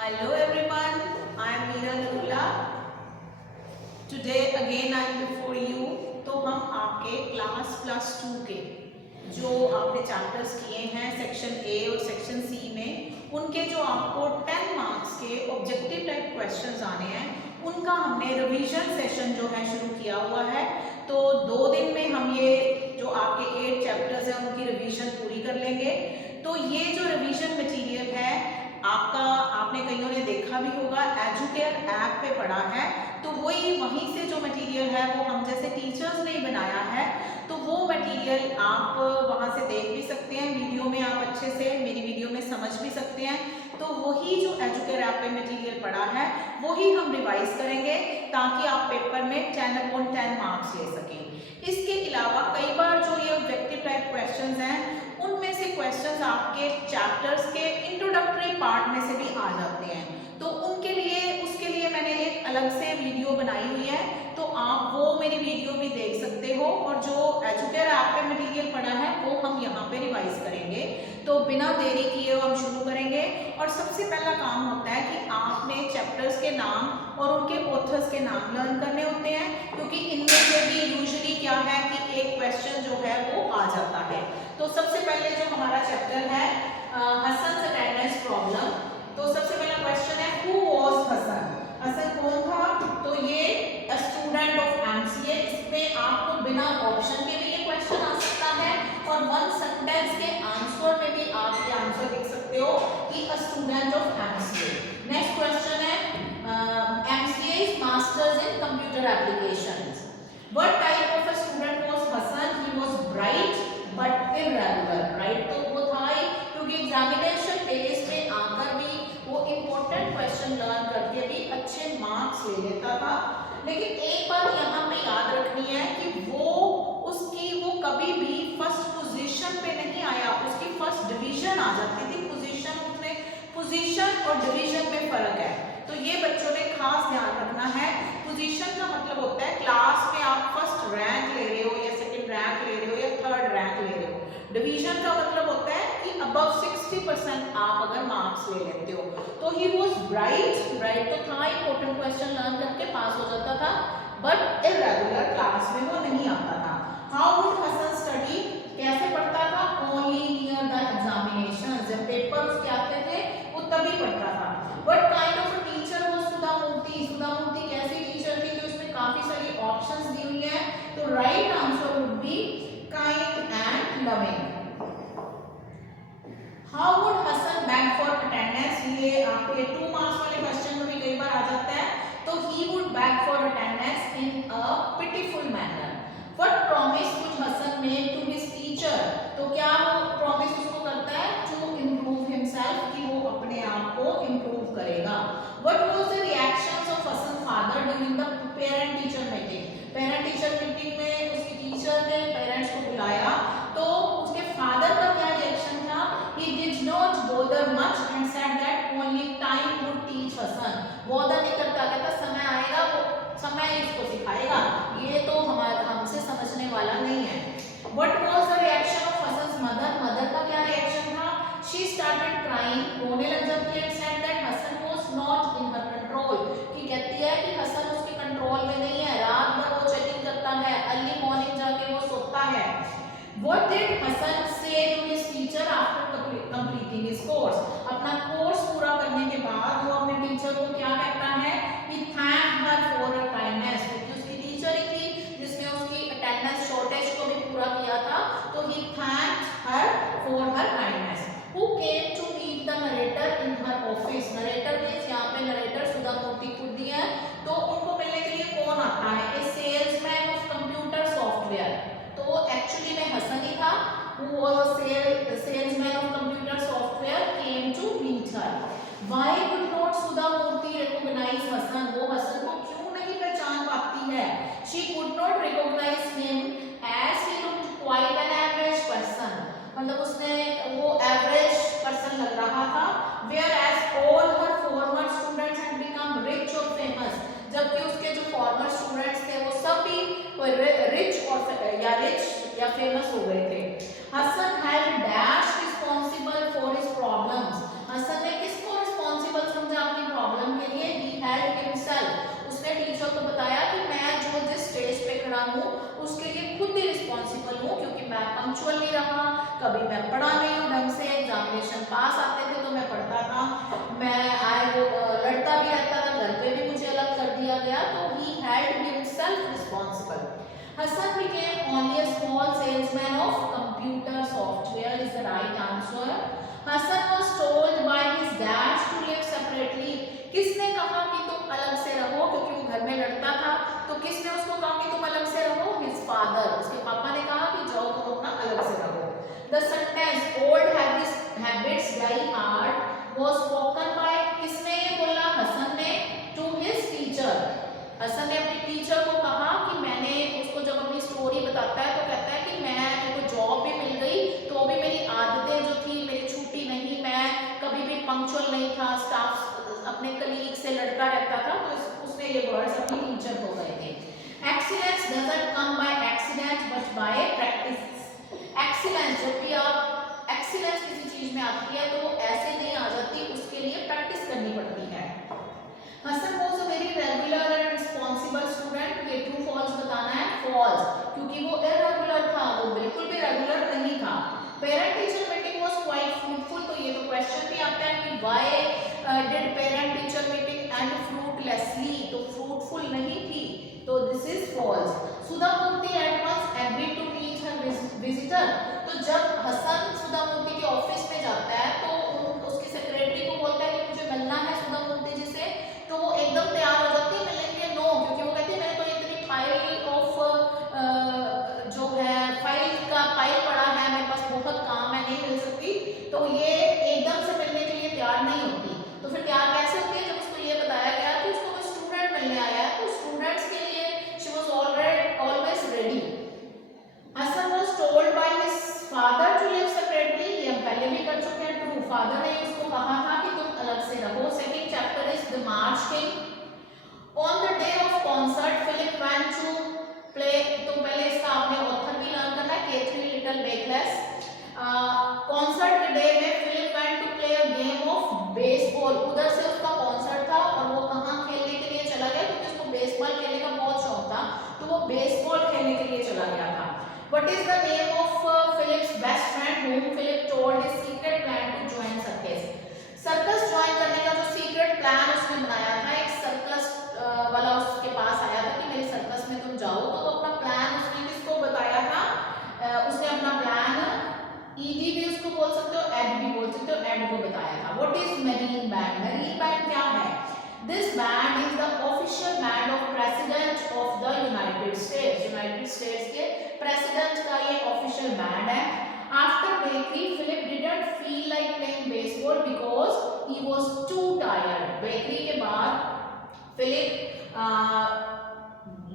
Hello everyone, I am Meera Nurula. Today again I am before you. तो हम आपके class +2 के जो आपने चैप्टर्स किए हैं सेक्शन ए और सेक्शन सी में, उनके जो आपको 10 मार्क्स के ऑब्जेक्टिव टाइप क्वेश्चंस आने हैं, उनका हमने रिवीजन सेशन जो है शुरू किया हुआ है। तो 2 दिन में हम ये जो आपके 8 चैप्टर्स हैं उनकी रिवीजन पूरी कर लेंगे। तो ये जो रिवीजन मटीरियल है आपका, आपने कईयों ने देखा भी होगा, एजुकेयर ऐप पे पढ़ा है। तो वहीं से जो मटेरियल है वो हम जैसे टीचर्स ने ही बनाया है, तो वो मटेरियल आप वहाँ से देख भी सकते हैं, वीडियो में आप अच्छे से मेरी वीडियो में समझ भी सकते हैं। तो वही जो एजुकेयर ऐप पे मटेरियल पढ़ा है वही हम रिवाइज करेंगे ताकि आप पेपर में 10/10 मार्क्स ले सकें। इसके अलावा कई बार जो ये ऑब्जेक्टिव टाइप क्वेश्चंस हैं उनमें से क्वेश्चंस आपके चैप्टर्स के इंट्रोडक्टरी पार्ट में से भी आ जाते हैं, तो उसके लिए मैंने एक अलग से वीडियो बनाई हुई है, तो आप वो मेरी वीडियो भी देख सकते हो। और जो एजुकेयर ऐप पे मटेरियल पढ़ा है वो हम यहाँ पे रिवाइज करेंगे। तो बिना देरी किए हम शुरू करेंगे। और सबसे पहला काम होता है कि आपने चैप्टर्स के नाम और उनके ऑथर्स के नाम लर्न करने होते हैं, क्योंकि इनमें से भी यूजुअली क्या है कि एक क्वेश्चन जो है वो आ जाता है। तो सबसे पहले जो हमारा चैप्टर है हसन्स अटेंडेंस प्रॉब्लम, तो सबसे पहला क्वेश्चन है हु वाज हसन। हसन कौन था? तो ये स्टूडेंट ऑफ एमसीए। इसमें आपको बिना ऑप्शन के भी ये क्वेश्चन आ सकता है और वन सेंटेंस के आंसर में भी आप ये आंसर लिख सकते हो कि a student of MCA. Next question है MCA is masters in computer applications. What type of a student was Hasan? He was bright but irregular. Right, तो वो था ही क्योंकि एग्जामिनेशन बेस पे आकर भी वो इम्पोर्टेंट क्वेश्चन लर्न करके भी अच्छे मार्क्स ले लेता था। लेकिन एक बात यहाँ पे याद रखनी है कि वो कभी भी फर्स्ट पोजीशन पे नहीं आया, उसकी फर्स्ट डिवीजन आ जाती थी। पोजीशन और डिवीजन में फर्क है, तो ये बच्चों ने खास ध्यान रखना है। पोजीशन का मतलब होता है क्लास में आप फर्स्ट रैंक ले रहे हो या सेकंड रैंक ले रहे हो या थर्ड रैंक ले रहे हो। डिवीजन का मतलब होता है कि अबव 60% आप अगर मार्क्स ले लेते हो। तो ही वाज ब्राइट तो था, इंपॉर्टेंट क्वेश्चन लर्न करके पास हो जाता था, बट इररेगुलर, क्लास में वो नहीं आता था। How would Hasan study? कैसे पढ़ता था? ओनली नियर द एग्जामिनेशन, जब पेपर उसके आते थे वो तभी पढ़ता था। What kind of a teacher was Sudha Murthy? Sudha Murthy कैसी टीचर थी? तो इसमें काफी सारी ऑप्शंस दी हुई है, तो right answer would be kind and loving. How would Hasan beg for attendance? ये आपके 2 मार्क्स वाले क्वेश्चन में भी कई बार आ जाता है। तो he would beg for attendance in a pitiful manner. What promise would Hasan make to his teacher? तो क्या वो प्रॉमिस उसको करता है टू इम्प्रूव हिमसेल्फ, कि वो अपने आप को इम्प्रूव करेगा। What was the reactions of Hasan father during the parent teacher meeting? Parent teacher meeting में उसकी टीचर ने पेरेंट्स को बुलाया, तो उसके फादर का क्या रिएक्शन था? He did not bother much and said that only time would teach Hasan. Bother नहीं करता, कहता समय आएगा, वो समय इसको सिखाएगा, ये तो हमसे समझने वाला नहीं है। What was the reaction of Hasan's mother? Mother का क्या रिएक्शन था? She started crying, रोने लग जाती है, and said that Hasan was not in her control, कि कहती है कि हसन उसके कंट्रोल में नहीं है, रात भर वो चेकिंग करता है, अर्ली मॉर्निंग जाके वो सोता है। What did Hasan say to his teacher after completing his course? अपना कोर्स पूरा करने के बाद वो अपने टीचर को क्या कहता है? He thanked her for her kindness, क्योंकि उसकी टीचर ही थी जिसने उसकी अटेंडेंस शॉर्टेज को भी पूरा किया था, तो he thanked her for her kindness. Who came to meet the narrator in her office? Narrator means यहाँ पे narrator सुधा मूर्ति खुद ही है, तो उनको मिलने के लिए कौन आता है? A salesman of computer software. तो एक्चुअली में हसन ही था, who was a salesman of computer software, came to meet her. Why could not Sudha Murthy recognize Hasan? वो हसन को क्यों नहीं पहचान पाती है? She could not recognize him as he looked quite an average person. मतलब उसने वो एवरेज पर्सन लग रहा था। Whereas all her former students had become rich or famous. जबकि उसके जो फॉर्मर स्टूडेंट्स थे वो सब भी रिच या फेमस हो गए थे। Hasan had dash responsible for his problems. Hasan ने किसको रिस्पॉन्सिबल held himself, उसने टीचर को बताया कि मैं जो जिस स्टेज पे खड़ा हूँ उसके लिए खुद ही रिस्पॉन्सिबल हूँ, क्योंकि मैं पंक्चुअल नहीं रहा, कभी मैं पढ़ा नहीं हूँ ढंग से, एग्जामिनेशन पास आते थे तो मैं पढ़ता था, मैं लड़ता भी रहता था, घर पे भी मुझे अलग कर दिया गया, तो he held himself responsible. Hassan became only a small salesman of computer software is the right answer. Hassan was told by his dad to live separately. किसने कहा कि तुम अलग से रहो, क्योंकि वो घर में लड़ता था, तो किसने उसको कहा कि तुम अलग से रहो? His father, उसके पापा ने कहा कि जाओ तुम अपना अलग से रहो. The sentence old habits die hard was spoken by, किसने ये बोला? हसन ने. To his teacher, हसन ने अपने टीचर को कहा कि मैंने उसको जब अपनी स्टोरी बताता है तो कहता है कि मेरे को जॉब भी मिल गई तो भी मेरी आदतें जो थी मेरी छूटी नहीं, मैं कभी भी पंक्चुअल नहीं था, स्टाफ अपने कलीग से लड़ता रहता था, तो उसने ये वर्ड्स अपनी टीचर को कहे थे. Excellence doesn't come by accident but by practice. Excellence, जब भी आप एक्सीलेंस किसी चीज में आती है तो वो ऐसे नहीं आ जाती, उसके लिए प्रैक्टिस करनी पड़ती है. Hasan was a very regular and responsible student. ये ट्रू फॉल्स बताना है. फॉल्स, क्योंकि वो इरेगुलर था, वो बिल्कुल भी रेगुलर नहीं था. Parent teacher meeting was quite fruitful, तो ये तो क्वेश्चन भी आता है कि why did parent teacher meeting and fruitlessly, तो फ्रूटफुल नहीं थी, तो this is false. Sudha Murthy at once agreed to meet her visitor, तो जब हसन सुधा मूर्ति के ऑफिस में जाता है तो उसकी सेक्रेटरी को बोलता है कि मुझे मिलना है सुधा मूर्ति जी से, तो वो एकदम तैयार हो जाती है मिलने के लिए. नो, क्योंकि वो कहती है मैंने तो इतनी फाइल ऑफ जो है फाइल पड़ा है, मेरे पास बहुत काम है, नहीं मिल सकती, तो ये एकदम से मिलने के लिए तैयार नहीं होती. तो फिर तैयार कैसे होती है? जब उसको ये बताया गया कि उसको कोई स्टूडेंट मिलने आया है, तो स्टूडेंट्स के लिए she was always ready. Hasan was told by his father to live separately, ये हम पहले भी कर चुके हैं. ट्रू, फादर ने उसको कहा था कि तुम अलग से रहो. Second chapter is the march king. On the day of concert Philip went to play, तो पहले इसका आपने ऑथर भी लर्न करना है, कैथरीन लिटिल बेकलेस. कॉन्सर्ट के डे में Philip went to play a game of baseball. उधर से उसका कॉन्सर्ट था और वो कहाँ खेलने के लिए चला गया, क्योंकि उसको बेसबॉल खेलने का बहुत शौक था, तो वो बेसबॉल खेलने के लिए चला गया था. What is the name of Philip's best friend whom Philip told his secret plan to join circus? Circus join करने का जो सीक्रेट प्लान उसने बनाया था, एक सर्कस वाला उसके पास आया था कि मेरे सर्कस में तुम जाओ, तो वो अपना प्लान उसने किसको बताया था? उसने अपना प्लान ईडी भी उसको बोल सकते हो, एड भी बोल सकते हो, एड को बताया था. What is marine band? Marine band क्या है? This band is the official band of President of the United States. United States के प्रेसिडेंट का ये ऑफिशियल बैंड है. After bakery Philip didn't feel like playing baseball because he was too tired. Bakery के बाद Philip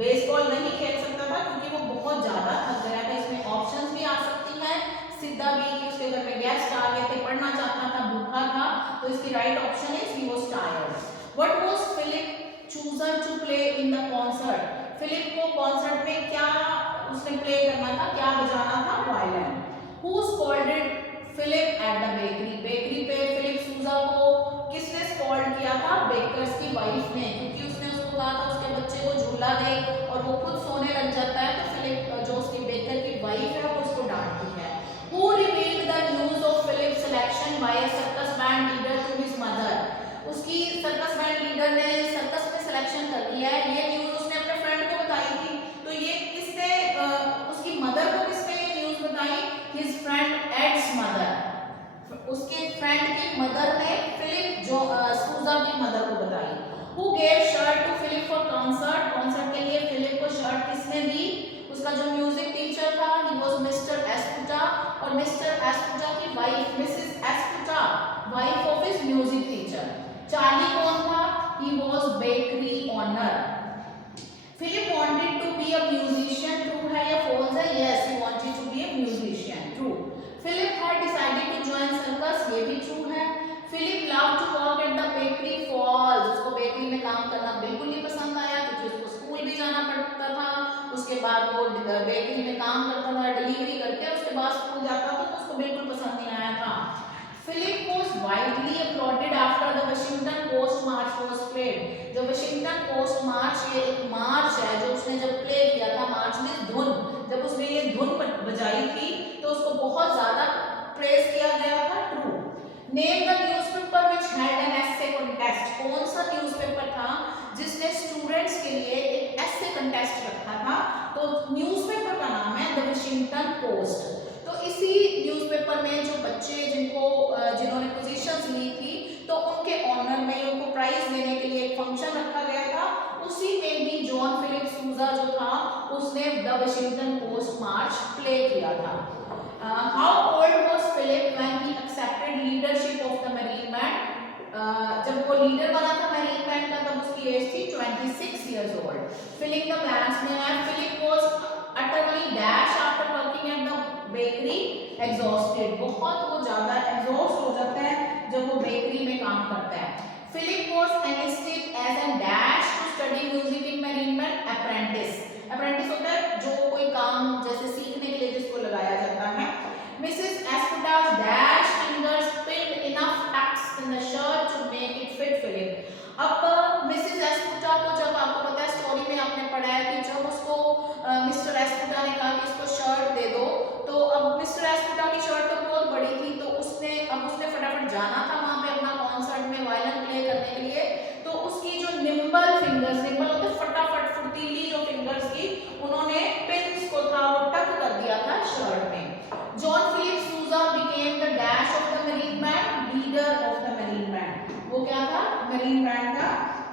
baseball नहीं खेल सकता था क्योंकि वो बहुत ज्यादा थक गया था. इसमें ऑप्शंस भी आ सकती हैं, सीधा भी कि उसके घर में गेस्ट आ गए थे, पढ़ना चाहता था, भूखा था, तो इसकी right option is he was tired. What was Philip chosen to play in the concert? Philip को कॉन्सर्ट में क्या उसने प्ले करना था, क्या बजाना था? Violin. Who scolded Philip at the bakery? Bakery पे फिलिप सूजा को किसने स्कॉल्ड किया था? बेकर्स की वाइफ ने, क्योंकि उसने उसको कहा था उसके बच्चे को झूला दे और वो खुद सोने लग जाता है, तो फिलिप जो उसकी बेकर की वाइफ है वो उसको डांटती है. Who revealed the news of Philip selection by a circus band leader to his mother? उसकी सर्कस बैंड लीडर ने सर्कस में सिलेक्शन कर लिया है, ये न्यूज उसने अपने फ्रेंड को बताई थी, तो ये किसने उसकी मदर को किसने ये न्यूज बताई? His friend Ed's mother. उसके फ्रेंड की मदर ने फिलिप जो सूजा की मदर को बताई. Who gave shirt to Philip for concert? Concert के लिए फिलिप को शर्ट किसने दी? उसका जो म्यूजिक टीचर था ही वाज मिस्टर एस्पुटा, और मिस्टर एस्पुटा की wife Mrs Esputa, wife of his music teacher. Charlie कौन था? He was bakery owner. Philip wanted to be a musician. True है या फॉल्स है? Yes, he wanted to be a musician. True. Philip had decided to join circus. ये भी true है. Philip loved to work at the bakery. False. उसको bakery में काम करना बिल्कुल नहीं पसंद आया क्योंकि उसको स्कूल भी जाना पड़ता था, उसके बाद वो बेकरी में काम करता था, डिलीवरी करके उसके बाद स्कूल जाता था, तो उसको बिल्कुल पसंद नहीं आया था. Philip was widely applauded after the Washington Post march was played. जब पोस्ट मार्च, ये एक मार्च है जो उसने जब प्ले किया था, मार्च में धुन, जब उसने ये धुन बजाई थी तो उसको बहुत ज्यादा प्रेज किया गया था। True. Name the newspaper which had an essay contest, कौन सा न्यूज़पेपर था जिसने स्टूडेंट्स के लिए एक एसे कंटेस्ट रखा था? तो न्यूज़पेपर का नाम है द वाशिंगटन पोस्ट। तो इसी न्यूज़पेपर में जो बच्चे जिन्होंने पोजीशंस ली थी तो उनके ऑनर में, उनको प्राइज देने के लिए एक फंक्शन रखा गया था। उसी में भी जॉन फिलिप सूजा जो था उसने the Washington Post march play किया था। How old was Philip when he accepted leadership of the Marine band? जब वो लीडर बना था मैरीन बैंड का तब उसकी एज थी 26 years old. Filling the blanks में है Philip was utterly dash after working at the bakery, exhausted, बहुत वो ज्यादा एग्जॉस्ट हो जाता है जब वो बेकरी में काम करता है। Philip was enlisted as a dash to study music in marine band apprentice, apprentice होता है जो कोई काम जैसे सीखने के लिए जिसको लगाया जाता है। Mrs. Asputa's dash fingers pinned enough tucks in the shirt to make it fit Philip। अब मिसेस एस्पुटा को, जब आपको पता है स्टोरी में आपने पढ़ा है कि जब उसको मिस्टर एस्पुटा ने कहा कि इसको शर्ट दे दो, तो अब मिस्टर एस्पुटा की शर्ट तो बहुत बड़ी थी, तो उसने फटाफट जाना था वहां पे अपना कॉन्सर्ट में वायलिन प्ले करने के लिए। तो उसकी जो निम्बल फिंगर्स, निम्बल होते फटाफट फुर्तीली जो फिंगर्स की, उन्होंने पिन्स को था वो टक कर दिया था शर्ट में। जॉन फिलिप सूजा became the dash of the Marine band, leader of the Marine band. वो क्या था? मैरीन बैंड का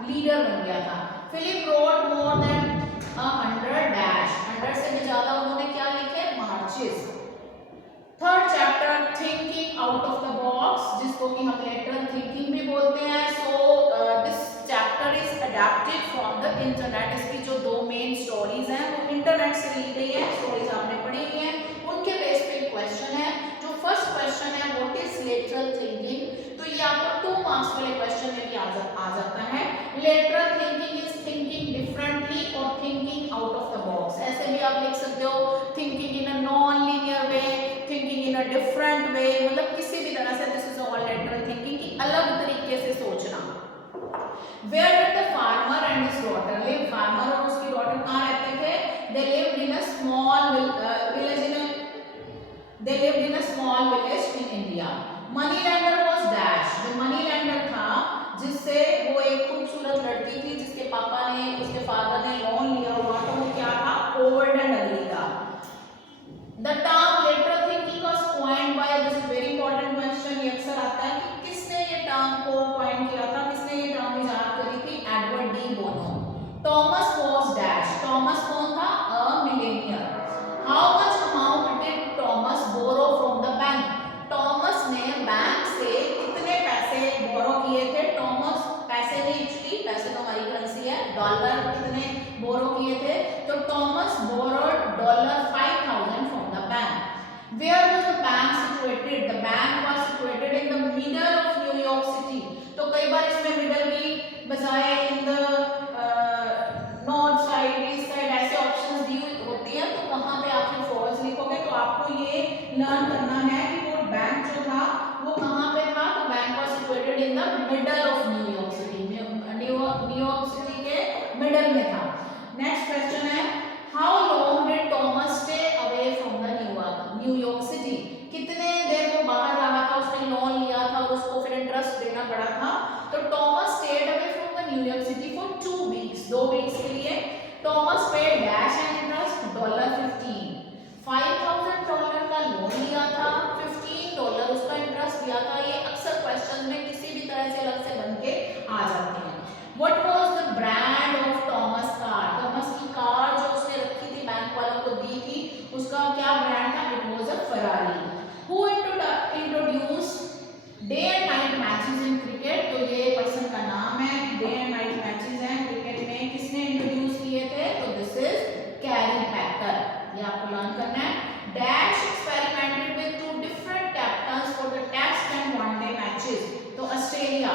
लीडर बन गया था। Philip wrote more than 100 dash, 100 से भी ज्यादा उन्होंने क्या लिखे? Marches. Third chapter thinking out of the box, जिसको कि हम लेटरल थिंकिंग भी बोलते हैं। So this chapter is adapted from the internet. इसकी जो दो मेन स्टोरीज हैं वो इंटरनेट से ली गई है, स्टोरीज आपने पढ़ी हुई हैं, उनके बेस पे क्वेश्चन है। जो फर्स्ट क्वेश्चन है व्हाट इज लेटरल थिंकिंग, तो ये आपको 2 मार्क्स वाले क्वेश्चन में भी आ जाता है। Lateral thinking is thinking differently और thinking out of the box. ऐसे भी आप लिख सकते हो thinking in a non linear way, thinking in a different way, मतलब किसी भी तरह से this is all lateral thinking की अलग तरीके से सोचना। Where did the farmer and his daughter live? Farmer और उसकी डॉटर कहाँ रहते थे? They lived in a small village in India. Moneylender was dash. जो moneylender था, जिससे वो एक खूबसूरत लड़की थी जिसके पापा ने, उसके फादर ने लोन लिया हुआ था, वो क्या था? ओल्ड एंड अगली था। The term lateral thinking was coined by, this is very important question, ये अक्सर आता है कि किसने ये टर्म को coin किया था, किसने ये टर्म इजाद करी थी? Edward de Bono. Thomas was dash, Thomas कौन था? A millionaire. How much amount did Thomas borrow from the bank? Thomas ने बैंक से कितने पैसे बोरो किए थे? Thomas पैसे नहीं, एक्चुअली पैसे तो हमारी करेंसी है, डॉलर कितने बोरो किए थे? तो Thomas borrowed $5,000 from the bank. Where was the bank situated? The bank was situated in the middle of New York City. तो कई बार इसमें मिडल भी बजाय in the north side, east side ऐसे ऑप्शंस दी होती है, तो वहां पे आप फॉल्स लिखोगे तो आपको ये लर्न करना है कि वो बैंक जो था वो कहाँ पे था। तो bank was situated in the middle of New York city, New York city के मिडल में था। नेक्स्ट क्वेश्चन है how long did Thomas stay away from the New York city? कितने देर वो बाहर रहा था? उसने लोन लिया था और उसको फिर इंटरेस्ट देना पड़ा था। तो Thomas stayed away from the New York city for 2 weeks, 2 weeks के लिए। Thomas paid dash and interest $15, $5,000 का लोन लिया था, $15 उसका इंटरेस्ट दिया था। ये अक्सर क्वेश्चन में किसी भी तरह से अलग से बन के आ जाते हैं। What was the brand of Thomas car? Thomas की कार जो उसने रखी थी, बैंक वालों को दी थी, उसका क्या ब्रांड था? It was a Ferrari. Who introduced day and night matches in cricket? तो ये पर्सन का नाम है, डे एंड नाइट मैचेस हैं क्रिकेट में, किसने इंट्रोड्यूस किए थे? तो दिस इज कैरी पैकर। ये आपको लर्न करना है। Dash experimented with 2 different captains for the test and one day matches. तो ऑस्ट्रेलिया,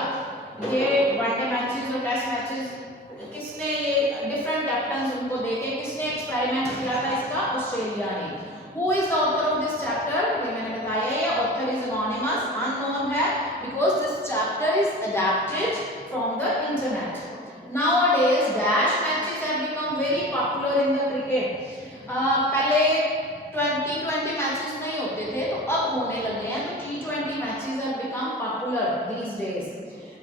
ये वनडे मैचेस और टेस्ट मैचेस किसने, ये डिफरेंट कैप्टन्स उनको देके किसने एक्सपेरिमेंट किया था? इसका ऑस्ट्रेलिया ने। Who is the author of this chapter? ये मैंने बताया है, ऑथर इज एनोनिमस, अननोन है, because this chapter is adapted from the internet. Nowadays these days.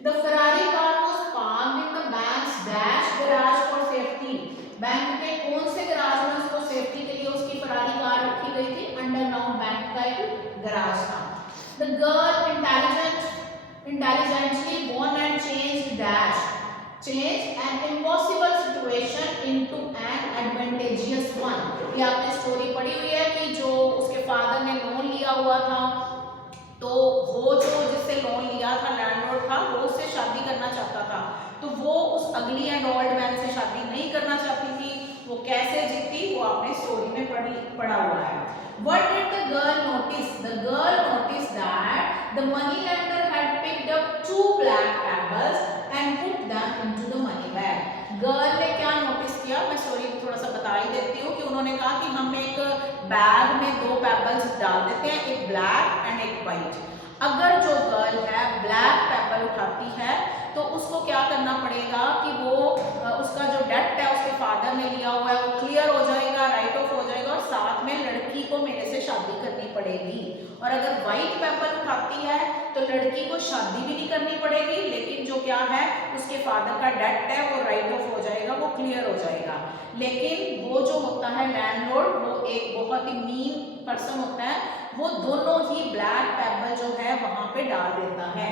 The Ferrari car was parked in the bank's dash garage for safety. Bank के कौन से garage में उसको सेफ्टी के लिए उसकी फरारी कार रखी गई थी? अंडरग्राउंड बैंक का एक गराज था. The girl intelligently won and changed an impossible situation into an advantageous one. ये आपने स्टोरी पढ़ी हुई है कि जो उसके फादर ने लोन लिया हुआ था, तो वो जो जिससे लोन लिया था लैंडलॉर्ड था, वो उससे शादी करना चाहता था, तो वो उस अगली एंड ओल्ड मैन से शादी नहीं करना चाहती थी. वो कैसे जीती वो आपने स्टोरी में पढ़ा हुआ है. What did the girl notice? The girl noticed that the moneylender had picked up 2 black pebbles and put them into the money bag. Girl ने क्या नोटिस किया, मैं स्टोरी में थोड़ा सा बता ही देती हूँ कि उन्होंने कहा कि हम एक बैग में 2 पेबल्स डाल देते हैं, एक ब्लैक एंड एक वाइट. अगर जो गर्ल है ब्लैक पेबल उठाती है तो उसको क्या करना पड़ेगा कि वो उसका जो डेट है उसके फादर ने लिया हुआ है वो क्लियर हो जाएगा, राइट ऑफ हो जाएगा, और साथ में लड़की को मेरे से शादी करनी पड़ेगी. और अगर वाइट पेपर उठाती है तो लड़की को शादी भी नहीं करनी पड़ेगी, लेकिन जो क्या है उसके फादर का डेट है वो राइट ऑफ हो जाएगा, वो क्लियर हो जाएगा. लेकिन वो जो होता है लैंडलॉर्ड, वो एक बहुत ही मीन पर्सन होता है, वो दोनों ही ब्लैक पेपर जो है वहां पे डाल देता है.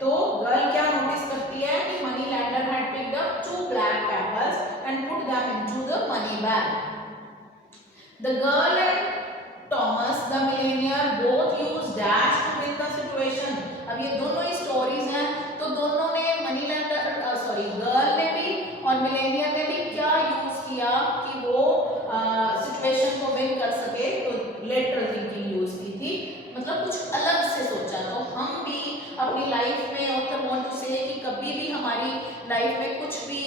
तो गर्ल क्या नोटिस करती है कि money lender had picked up 2 black pebbles and put them into the money bag. The girl and Thomas the millionaire both used dash to win the situation. अब ये दोनों ही स्टोरीज हैं, तो दोनों ने मनी लैंडर गर्ल ने भी और मिलेनियर ने भी क्या यूज किया कि वो सिचुएशन को विन कर सके, तो लेटरल थिंकिंग यूज की थी, मतलब कुछ अलग से सोचा. तो हम भी अपनी लाइफ में ऑथर वांट टू से कि कभी भी हमारी लाइफ में कुछ भी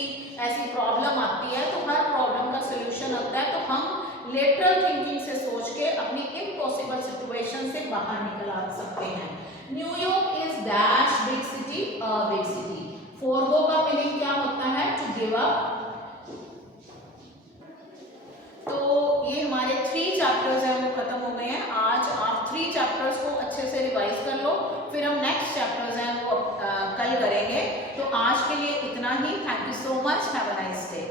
ऐसी प्रॉब्लम आती है तो हर प्रॉब्लम का सोल्यूशन होता है, तो हम लेटरल थिंकिंग से सोच के अपनी इम्पॉसिबल सिचुएशन से बाहर निकल आ सकते हैं. New York is dash big city, a big city. Forgo का मीनिंग क्या होता है? To give up. तो ये हमारे 3 चैप्टर्स हैं वो खत्म हो गए हैं. आज आप 3 चैप्टर्स को अच्छे से रिवाइज कर लो, फिर हम नेक्स्ट चैप्टर्स हैं वो कल करेंगे. तो आज के लिए इतना ही. Thank you so much. Have a nice day.